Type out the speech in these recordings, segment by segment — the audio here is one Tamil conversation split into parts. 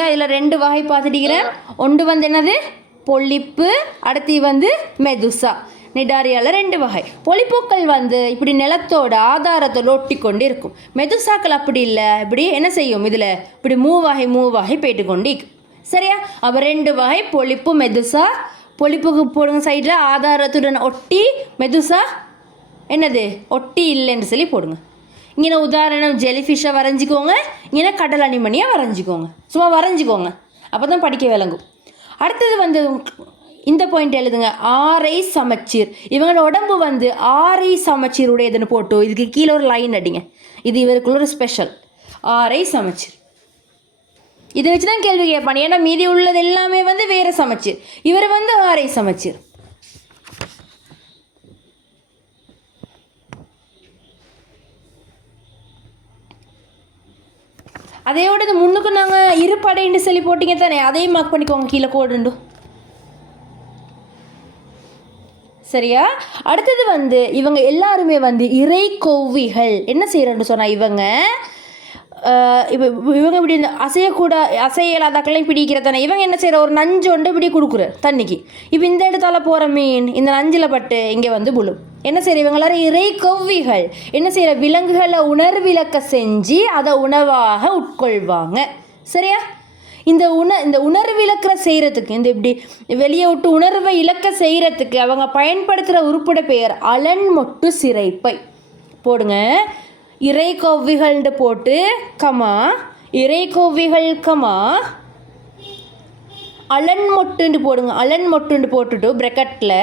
சரியா? இதில் 2 வகை பார்த்துட்டீங்களேன். ஒன்று வந்து என்னது பொழிப்பு, அடுத்து வந்து மெதுசா. நிடாரியால் 2 வகை. பொழிப்புக்கள் வந்து இப்படி நிலத்தோட ஆதாரத்தோட ஒட்டி கொண்டு இருக்கும். மெதுசாக்கள் அப்படி இல்லை, இப்படி என்ன செய்யும், இதில் இப்படி மூவாகி போயிட்டு கொண்டு இருக்கும். சரியா? அப்போ 2 வகை பொழிப்பு மெதுசா. பொழிப்புக்கு போடுங்க சைடில் ஆதாரத்துடன் ஒட்டி, மெதுசா என்னது ஒட்டி இல்லைன்னு சொல்லி போடுங்க. இங்கே உதாரணம் ஜெலிஃபிஷ்ஷை வரைஞ்சிக்கோங்க, இங்கே கடல் அணிமணியை வரைஞ்சிக்கோங்க. சும்மா வரைஞ்சிக்கோங்க, அப்போ தான் படிக்க விளங்கும். அடுத்தது வந்து இந்த பாயிண்ட் எழுதுங்க, ஆரை சமச்சீர். இவங்களோட உடம்பு வந்து ஆரை சமச்சீர் உடையதுன்னு போட்டு இதுக்கு கீழே ஒரு லைன் அடிங்க. இது இவருக்குள்ள ஒரு ஸ்பெஷல், ஆரை சமச்சீர். இதை வச்சு தான் கேள்வி கேட்பான். ஏன்னா மீதி உள்ளது எல்லாமே வந்து வேறு சமச்சீர், இவர் வந்து ஆரை சமச்சீர். அதையோட இது முன்னுக்கு நாங்கள் இருப்படைன்னு சொல்லி போட்டிங்க தானே, அதையும் மார்க் பண்ணிக்கோங்க கீழே கோடுண்டு. சரியா? அடுத்தது வந்து இவங்க எல்லாருமே வந்து இறை கோவிகள். என்ன செய்கிறேன்னு சொன்னால் இவங்க இப்படி இந்த அசையலாதாக்கெல்லாம் பிடிக்கிற தானே. இவங்க என்ன செய்கிற ஒரு நஞ்சு ஒன்று இப்படி கொடுக்குற தண்ணிக்கு. இப்போ இந்த இடத்தால போகிற மீன் இந்த நஞ்சில் பட்டு இங்கே வந்து புழும். என்ன செய்கிற இவங்க எல்லாரும் இறை கோவிகள். என்ன செய்கிற விலங்குகளை உணர்விளக்க செஞ்சு அதை உணவாக உட்கொள்வாங்க. சரியா? இந்த உணர்வு இழக்கிற செய்கிறதுக்கு, இந்த இப்படி வெளியே விட்டு உணர்வை இழக்க செய்கிறதுக்கு அவங்க பயன்படுத்துகிற உறுப்புட பெயர் அலன்மொட்டு சிரைப்பை. போடுங்க, இறைக்கோவிகள்னு போட்டு கமா இறைக்கோவிகள் கமா அலன்மொட்டுன்னு போடுங்க. அலன்மொட்டுன்னு போட்டுட்டு பிராக்கெட்டில்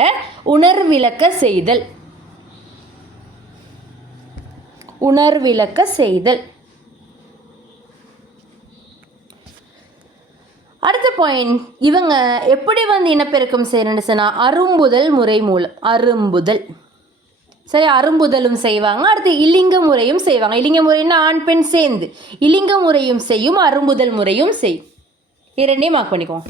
உணர்விளக்க செய்தல். உணர்விளக்க செய்தல். அடுத்த பாயிண்ட், இவங்க எப்படி வந்து இனப்பெருக்கம் செய்யணும்னு சொன்னால் அரும்புதல் முறை மூலம். அரும்புதல். சரி, அரும்புதலும் செய்வாங்க. அடுத்து இலிங்க முறையும் செய்வாங்க. இலிங்க முறைன்னா ஆண் பெண் சேர்ந்து இலிங்க முறையும் செய்யும், அரும்புதல் முறையும் செய்யும். 2 மார்க் பண்ணிக்குவோம்.